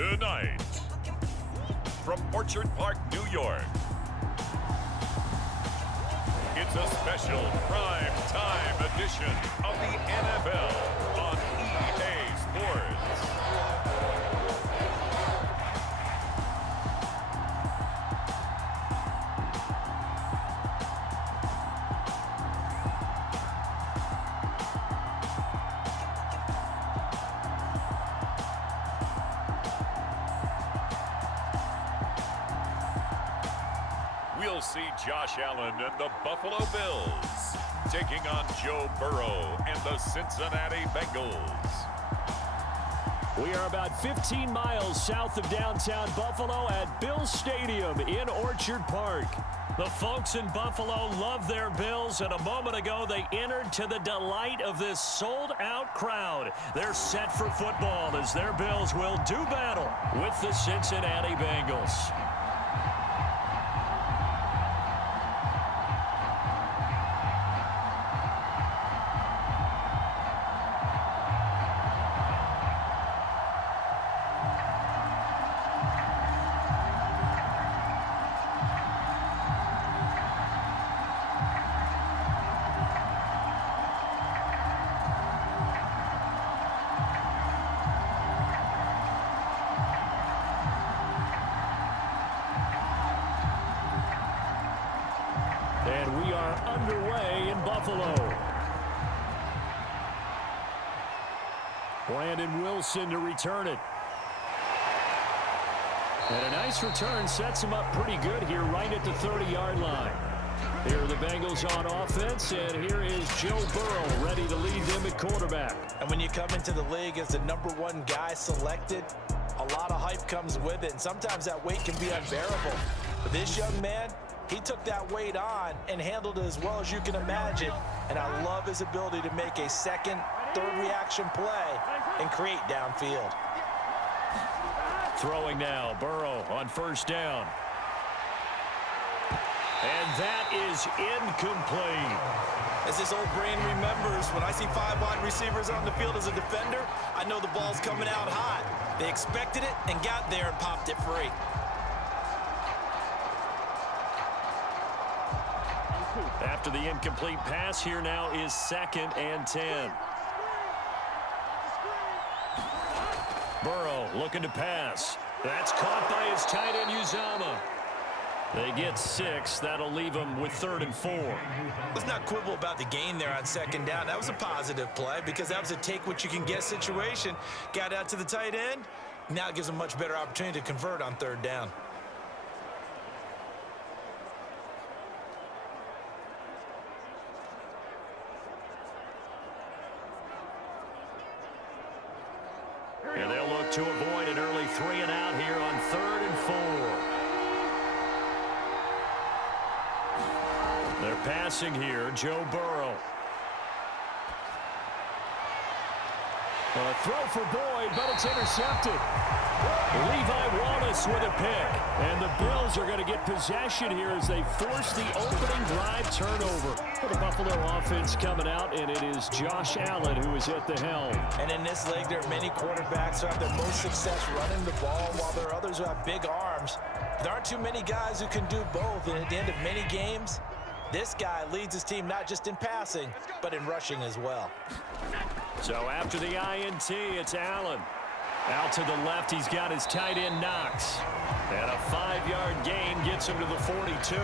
Tonight, from Orchard Park, New York, it's a special prime time edition of the NFL on EA Sports. We'll see Josh Allen and the Buffalo Bills taking on Joe Burrow and the Cincinnati Bengals. We are about 15 miles south of downtown Buffalo at Bills Stadium in Orchard Park. The folks in Buffalo love their Bills, and a moment ago they entered to the delight of this sold-out crowd. They're set for football as their Bills will do battle with the Cincinnati Bengals. And we are underway in Buffalo. Brandon Wilson to return it. And a nice return sets him up pretty good here right at the 30-yard line. Here are the Bengals on offense, and here is Joe Burrow ready to lead them at quarterback. And when you come into the league as the #1 guy selected, a lot of hype comes with it, and sometimes that weight can be unbearable. But this young man, he took that weight on and handled it as well as you can imagine. And I love his ability to make a second, third reaction play and create downfield. Throwing now, Burrow on first down. And that is incomplete. As this old brain remembers, when I see 5 wide receivers on the field as a defender, I know the ball's coming out hot. They expected it and got there and popped it free. After the incomplete pass, here now is 2nd and 10. Burrow looking to pass. That's caught by his tight end, Uzama. They get 6. That'll leave them with 3rd and 4. Let's not quibble about the gain there on 2nd down. That was a positive play because that was a take-what-you-can-get situation. Got out to the tight end. Now it gives them a much better opportunity to convert on 3rd down. And they'll look to avoid an early 3 and out here on 3rd and 4. They're passing here, Joe Burrow. A throw for Boyd, but it's intercepted. Levi Wallace with a pick. And the Bills are going to get possession here as they force the opening drive turnover. For the Buffalo offense coming out, and it is Josh Allen who is at the helm. And in this league, there are many quarterbacks who have their most success running the ball, while there are others who have big arms. There aren't too many guys who can do both, and at the end of many games, this guy leads his team not just in passing, but in rushing as well. So after the INT, it's Allen. Out to the left, he's got his tight end Knox. And a 5-yard gain gets him to the 42.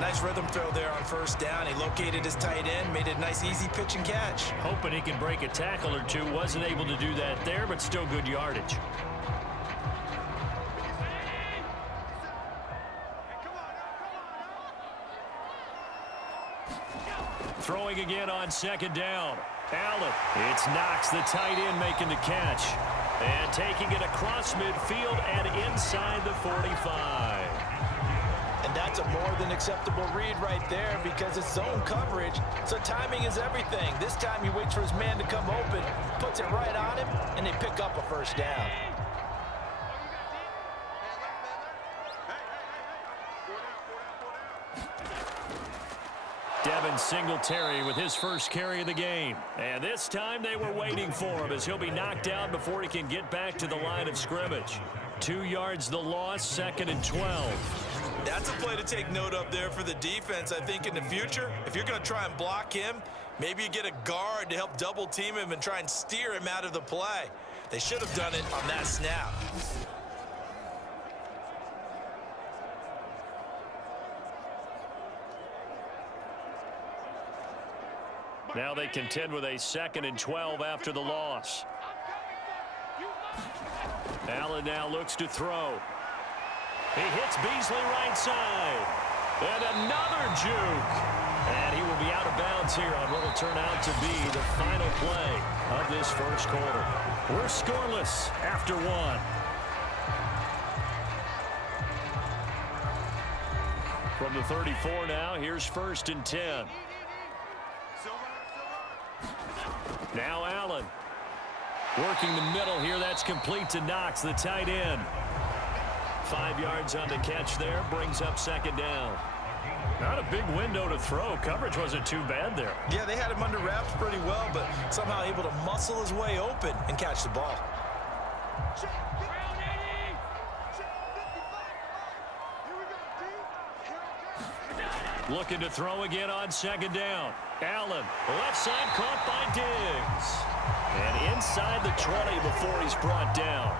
Nice rhythm throw there on 1st down. He located his tight end, made a nice easy pitch and catch. Hoping he can break a tackle or two. Wasn't able to do that there, but still good yardage. Throwing again on 2nd down. Allen. It's Knox, the tight end, making the catch. And taking it across midfield and inside the 45. And that's a more than acceptable read right there because it's zone coverage, so timing is everything. This time he waits for his man to come open, puts it right on him, and they pick up a 1st down. Devin Singletary with his first carry of the game. And this time they were waiting for him as he'll be knocked down before he can get back to the line of scrimmage. 2 yards the loss, 2nd and 12. That's a play to take note of there for the defense. I think in the future, if you're going to try and block him, maybe you get a guard to help double team him and try and steer him out of the play. They should have done it on that snap. Now they contend with a 2nd and 12 after the loss. Allen now looks to throw. He hits Beasley right side. And another juke. And he will be out of bounds here on what will turn out to be the final play of this first quarter. We're scoreless after 1. From the 34 now, here's 1st and 10. Now Allen. Working the middle here. That's complete to Knox, the tight end. 5 yards on the catch there. Brings up 2nd down. Not a big window to throw. Coverage wasn't too bad there. Yeah, they had him under wraps pretty well, but somehow able to muscle his way open and catch the ball. Looking to throw again on 2nd down. Allen, left side caught by Diggs. And inside the 20 before he's brought down.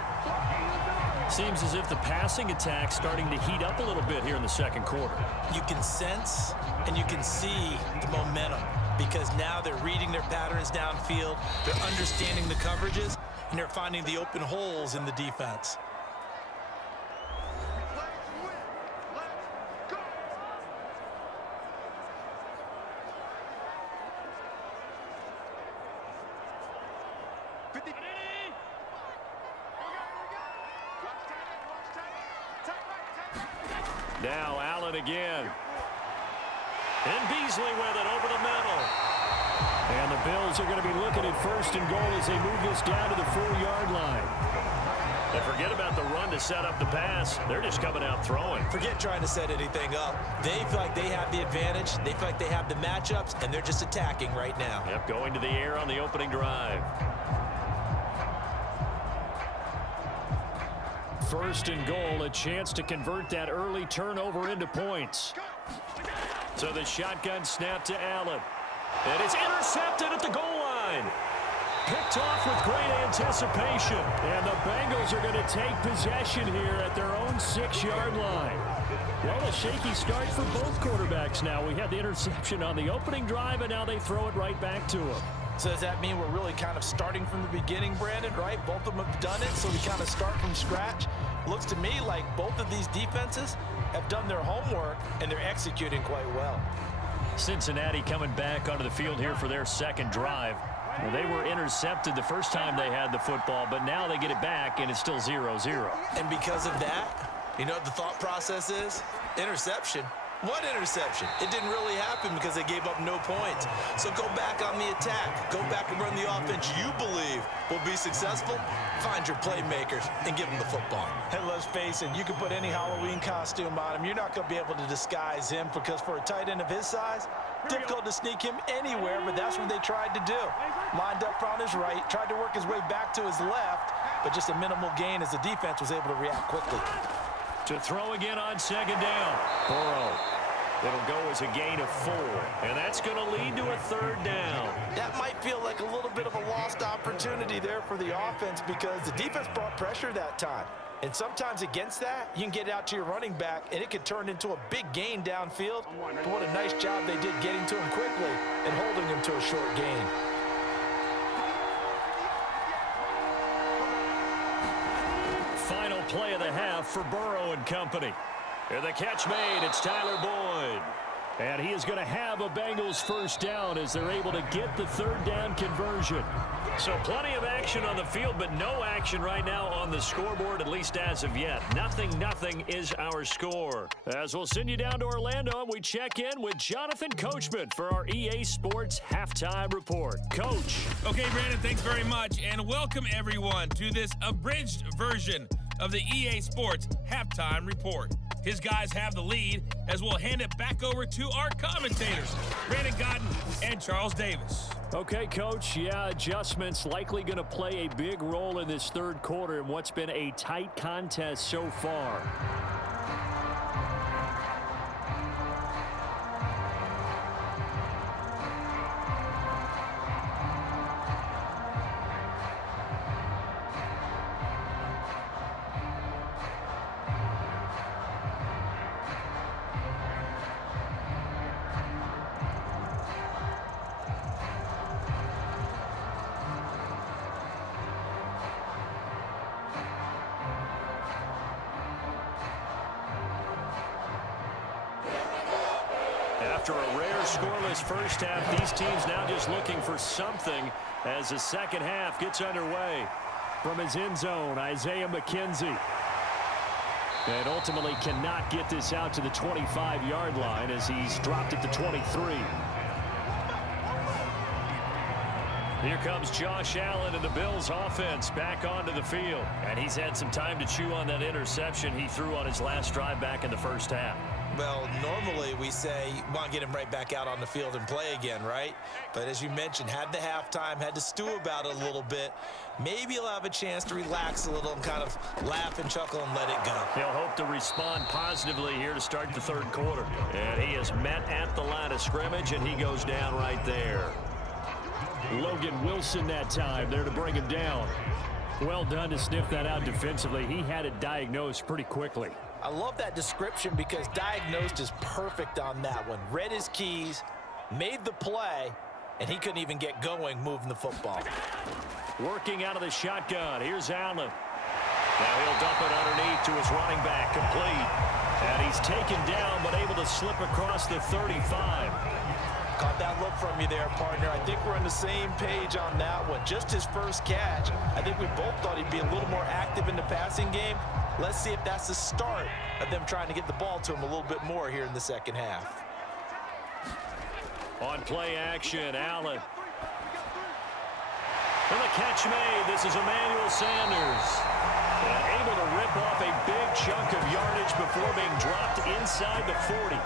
Seems as if the passing attack's starting to heat up a little bit here in the 2nd quarter. You can sense and you can see the momentum because now they're reading their patterns downfield, they're understanding the coverages, and they're finding the open holes in the defense. Now Allen again. And Beasley with it over the middle. And the Bills are going to be looking at 1st and goal as they move this down to the 4-yard line. And forget about the run to set up the pass. They're just coming out throwing. Forget trying to set anything up. They feel like they have the advantage. They feel like they have the matchups, and they're just attacking right now. Yep, going to the air on the opening drive. 1st and goal, a chance to convert that early turnover into points. So the shotgun snap to Allen. And it's intercepted at the goal line. Picked off with great anticipation. And the Bengals are going to take possession here at their own 6-yard line. Well, a shaky start for both quarterbacks now. We had the interception on the opening drive, and now they throw it right back to him. So does that mean we're really kind of starting from the beginning, Brandon, right? Both of them have done it, so we kind of start from scratch. Looks to me like both of these defenses have done their homework, and they're executing quite well. Cincinnati coming back onto the field here for their 2nd drive. Well, they were intercepted the first time they had the football, but now they get it back, and it's still 0-0. And because of that, you know what the thought process is? Interception. What interception? It didn't really happen because they gave up no points. So go back on the attack. Go back and run the offense you believe will be successful. Find your playmakers and give them the football. Hey, let's face it, you can put any Halloween costume on him. You're not going to be able to disguise him because for a tight end of his size, difficult to sneak him anywhere, but that's what they tried to do. Lined up on his right, tried to work his way back to his left, but just a minimal gain as the defense was able to react quickly. To throw again on 2nd down. Burrow. It'll go as a gain of 4. And that's going to lead to a 3rd down. That might feel like a little bit of a lost opportunity there for the offense because the defense brought pressure that time. And sometimes against that, you can get out to your running back, and it could turn into a big gain downfield. But what a nice job they did getting to him quickly and holding him to a short gain. Final play of the half for Burrow and company. And the catch made, it's Tyler Boyd. And he is going to have a Bengals 1st down as they're able to get the 3rd down conversion. So plenty of action on the field, but no action right now on the scoreboard, at least as of yet. 0-0 is our score. As we'll send you down to Orlando, and we check in with Jonathan Coachman for our EA Sports Halftime Report. Coach. Okay, Brandon, thanks very much, and welcome everyone to this abridged version of the EA Sports Halftime Report. his guys have the lead as we'll hand it back over to our commentators, Brandon Godden and Charles Davis. Okay, Coach, yeah, adjustments likely going to play a big role in this third quarter in what's been a tight contest so far. After a rare scoreless first half, these teams now just looking for something as the second half gets underway. From his end zone, Isaiah McKenzie. And ultimately cannot get this out to the 25-yard line as he's dropped it to 23. Here comes Josh Allen and the Bills offense back onto the field. And he's had some time to chew on that interception he threw on his last drive back in the first half. Well, normally we say you want to get him right back out on the field and play again, right? But as you mentioned, had the halftime, had to stew about it a little bit. Maybe he'll have a chance to relax a little and kind of laugh and chuckle and let it go. He'll hope to respond positively here to start the third quarter. And he is met at the line of scrimmage, and he goes down right there. Logan Wilson that time there to bring him down. Well done to sniff that out defensively. He had it diagnosed pretty quickly. I love that description because diagnosed is perfect on that one. Read his keys, made the play, and he couldn't even get going moving the football. Working out of the shotgun. Here's Allen. Now he'll dump it underneath to his running back, complete. And he's taken down but able to slip across the 35. Caught that look from you there, partner. I think we're on the same page on that one. Just his first catch. I think we both thought he'd be a little more active in the passing game. Let's see if that's the start of them trying to get the ball to him a little bit more here in the second half. On play action, Allen. And the catch made. This is Emmanuel Sanders. And able to rip off a big chunk of yardage before being dropped inside the 40.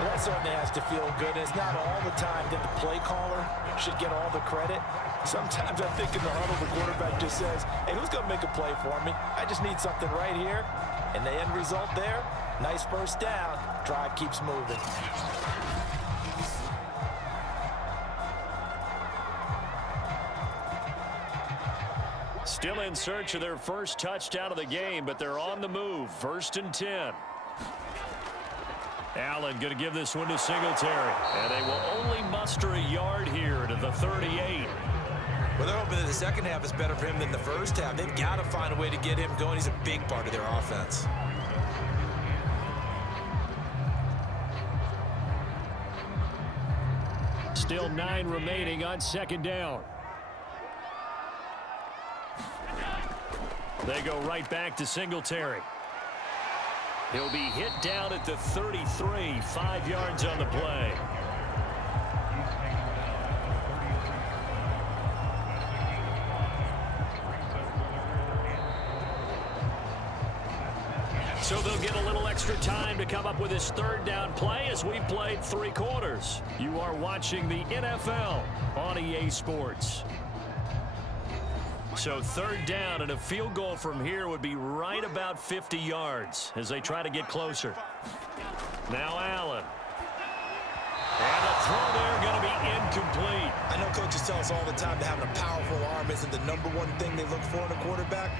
Well, that certainly has to feel good. It's not all the time that the play caller should get all the credit. Sometimes I think in the huddle, the quarterback just says, hey, who's going to make a play for me? I just need something right here. And the end result there, nice first down. Drive keeps moving. Still in search of their first touchdown of the game, but they're on the move. 1st and 10. Allen going to give this one to Singletary. And they will only muster a yard here to the 38. Well, they're hoping that the second half is better for him than the first half. They've got to find a way to get him going. He's a big part of their offense. Still 9 remaining on second down. They go right back to Singletary. He'll be hit down at the 33, 5 yards on the play. So they'll get a little extra time to come up with his third down play as we've played 3 quarters. You are watching the NFL on EA Sports. So third down and a field goal from here would be right about 50 yards as they try to get closer. Now Allen. And the throw there going to be incomplete. I know coaches tell us all the time that having a powerful arm isn't the #1 thing they look for in a quarterback.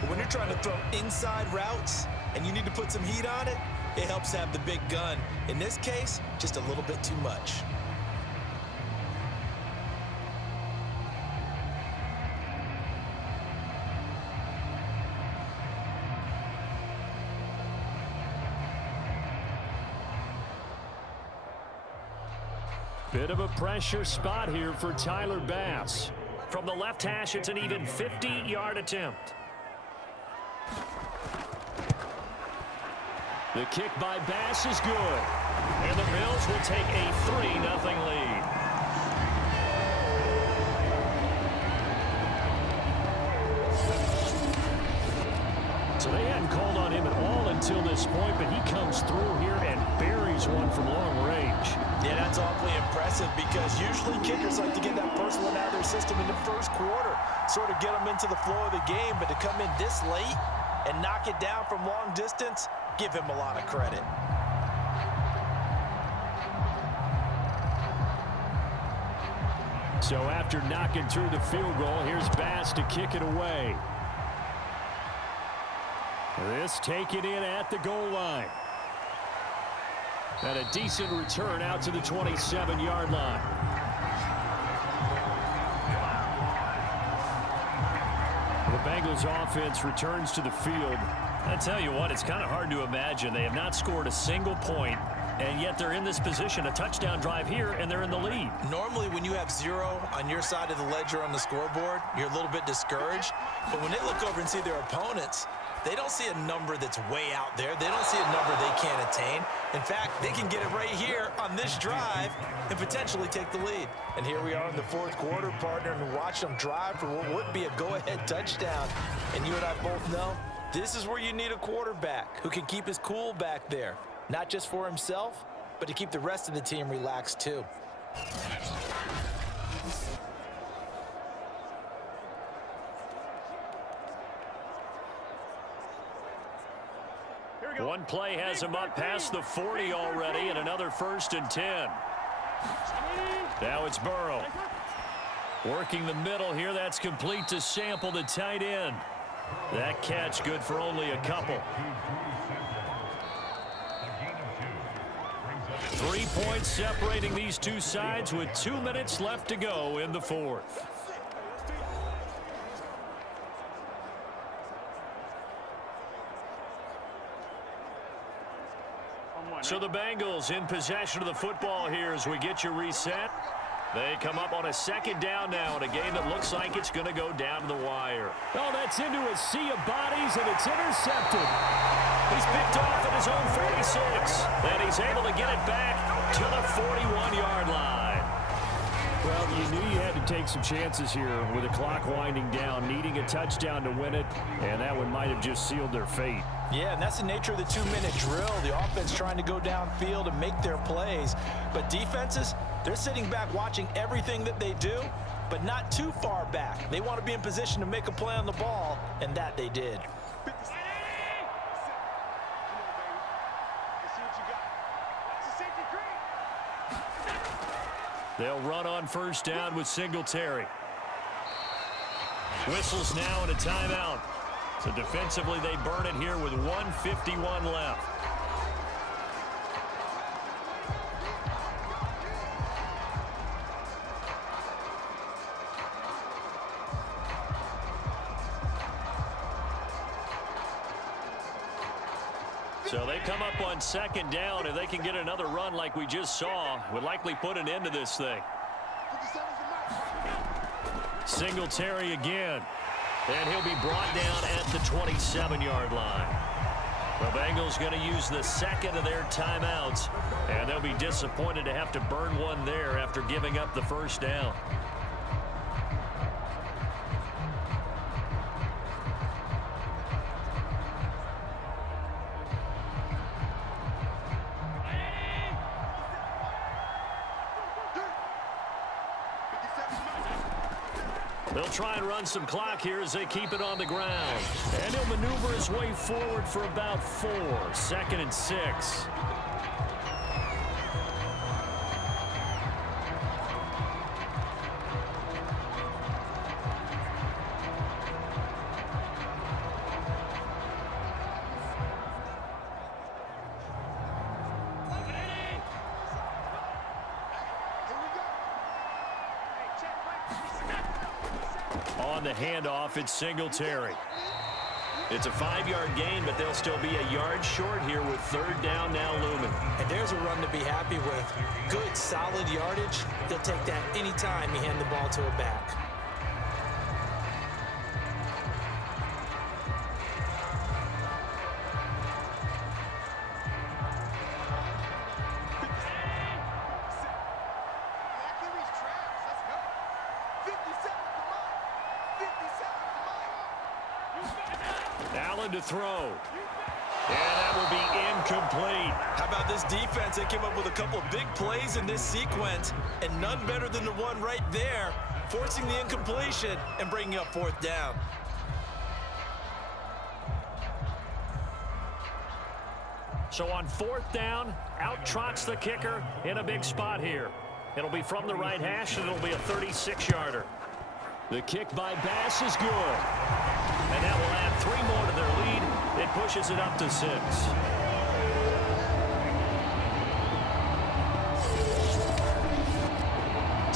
But when you're trying to throw inside routes and you need to put some heat on it, it helps have the big gun. In this case, just a little bit too much. Bit of a pressure spot here for Tyler Bass. From the left hash, it's an even 50-yard attempt. The kick by Bass is good. And the Bills will take a 3-0 lead. So they hadn't called on him at all until this point, but he comes through here and buries one from long range. Yeah, that's awfully impressive because usually kickers like to get that first one out of their system in the first quarter, sort of get them into the flow of the game, but to come in this late and knock it down from long distance, give him a lot of credit. So after knocking through the field goal, here's Bass to kick it away. This taken in at the goal line. And a decent return out to the 27-yard line. The Bengals offense returns to the field. I tell you what, it's kind of hard to imagine. They have not scored a single point, and yet they're in this position, a touchdown drive here, and they're in the lead. Normally, when you have 0 on your side of the ledger on the scoreboard, you're a little bit discouraged. But when they look over and see their opponents, they don't see a number that's way out there. They don't see a number they can't attain. In fact, they can get it right here on this drive and potentially take the lead. And here we are in the fourth quarter, partner, and watch them drive for what would be a go-ahead touchdown. And you and I both know this is where you need a quarterback who can keep his cool back there, not just for himself, but to keep the rest of the team relaxed too. One play has him up past the 40 already, and another 1st and 10. Now it's Burrow. Working the middle here. That's complete to Sample, the tight end. That catch good for only a couple. 3 points separating these two sides with 2 minutes left to go in the fourth. So the Bengals in possession of the football here as we get you reset. They come up on a 2nd down now in a game that looks like it's going to go down to the wire. Oh, that's into a sea of bodies, and it's intercepted. He's picked off at his own 46, and he's able to get it back to the 41-yard line. Well, you knew you had to take some chances here with the clock winding down, needing a touchdown to win it, and that one might have just sealed their fate. Yeah, and that's the nature of the 2-minute drill. The offense trying to go downfield and make their plays. But defenses, they're sitting back watching everything that they do, but not too far back. They want to be in position to make a play on the ball, and that they did. They'll run on 1st down with Singletary. Whistles now and a timeout. So defensively, they burn it here with 1:51 left. So they come up on 2nd down. If they can get another run like we just saw, would likely put an end to this thing. Singletary again. And he'll be brought down at the 27-yard line. The Bengals going to use the 2nd of their timeouts, and they'll be disappointed to have to burn one there after giving up the 1st down. They'll try and run some clock here as they keep it on the ground. And he'll maneuver his way forward for about 4. 2nd and 6. On the handoff, it's Singletary. It's a 5-yard gain, but they'll still be a yard short here with 3rd down now looming. And there's a run to be happy with. Good, solid yardage. They'll take that anytime you hand the ball to a back. Allen to throw. And that will be incomplete. How about this defense? They came up with a couple of big plays in this sequence, and none better than the one right there, forcing the incompletion and bringing up 4th down. So on 4th down, out trots the kicker in a big spot here. It'll be from the right hash, and it'll be a 36-yarder. The kick by Bass is good. And that will add 3 more to their lead. It pushes it up to 6.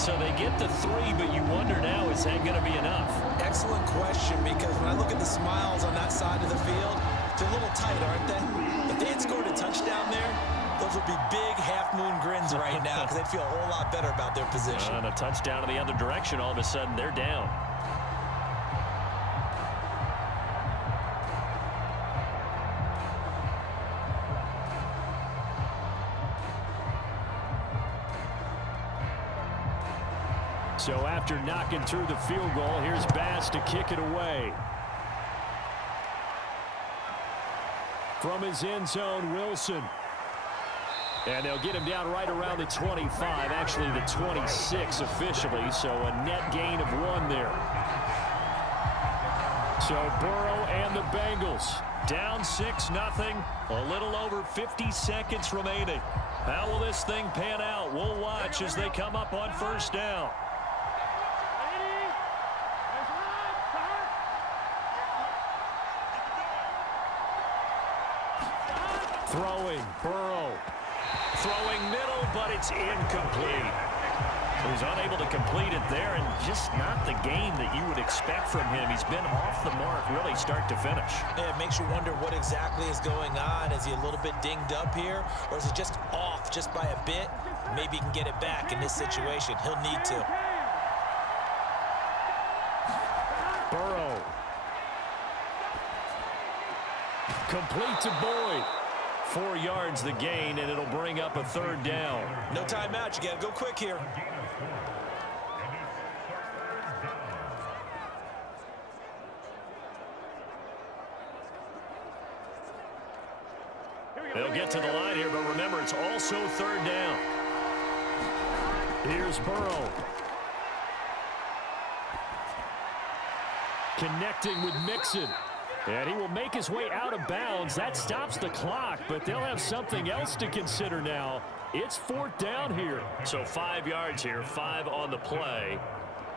So they get the 3, but you wonder now, is that going to be enough? Excellent question, because when I look at the smiles on that side of the field, they're a little tight, aren't they? If they had scored a touchdown there, those would be big half-moon grins right now because they'd feel a whole lot better about their position. And a touchdown in the other direction, all of a sudden they're down. So after knocking through the field goal, here's Bass to kick it away. From his end zone, Wilson. And they'll get him down right around the 25, actually the 26 officially, so a net gain of 1 there. So Burrow and the Bengals down 6-0, a little over 50 seconds remaining. How will this thing pan out? We'll watch as they come up on 1st down. Throwing, Burrow. Throwing middle, but it's incomplete. So he's unable to complete it there, and just not the game that you would expect from him. He's been off the mark, really, start to finish. Yeah, it makes you wonder what exactly is going on. Is he a little bit dinged up here, or is he just off just by a bit? Maybe he can get it back in this situation. He'll need to. Burrow. Complete to Boyd. 4 yards the gain, and it'll bring up a 3rd down. No timeout. You got to go quick here. They'll get to the line here, but remember, it's also 3rd down. Here's Burrow. Connecting with Mixon. And he will make his way out of bounds. That stops the clock, but they'll have something else to consider now. It's 4th down here. So 5 yards here, 5 on the play.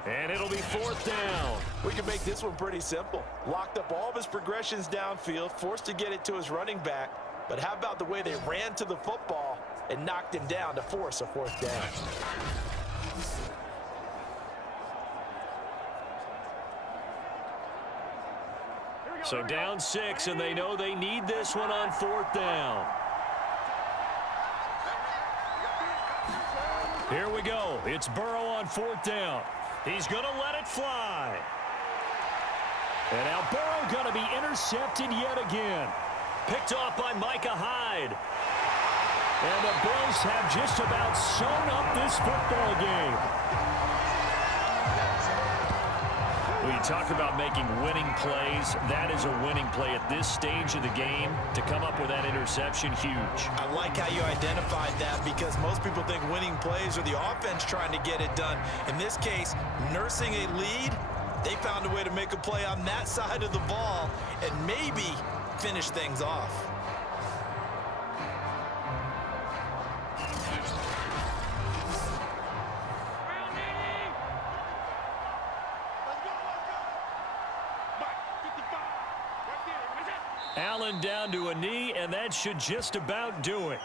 And it'll be 4th down. We can make this one pretty simple. Locked up all of his progressions downfield, forced to get it to his running back. But how about the way they ran to the football and knocked him down to force a 4th down? So down 6, and they know they need this one on 4th down. Here we go. It's Burrow on 4th down. He's going to let it fly. And now Burrow going to be intercepted yet again. Picked off by Micah Hyde. And the Bills have just about sewn up this football game. When you talk about making winning plays, that is a winning play at this stage of the game. To come up with that interception, huge. I like how you identified that, because most people think winning plays are the offense trying to get it done. In this case, nursing a lead, they found a way to make a play on that side of the ball and maybe finish things off. Allen down to a knee, and that should just about do it.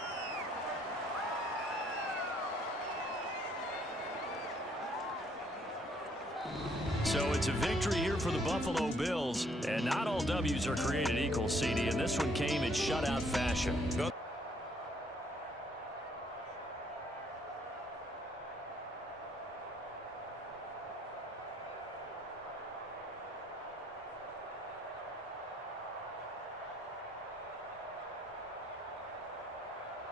So it's a victory here for the Buffalo Bills, and not all W's are created equal, CD, and this one came in shutout fashion.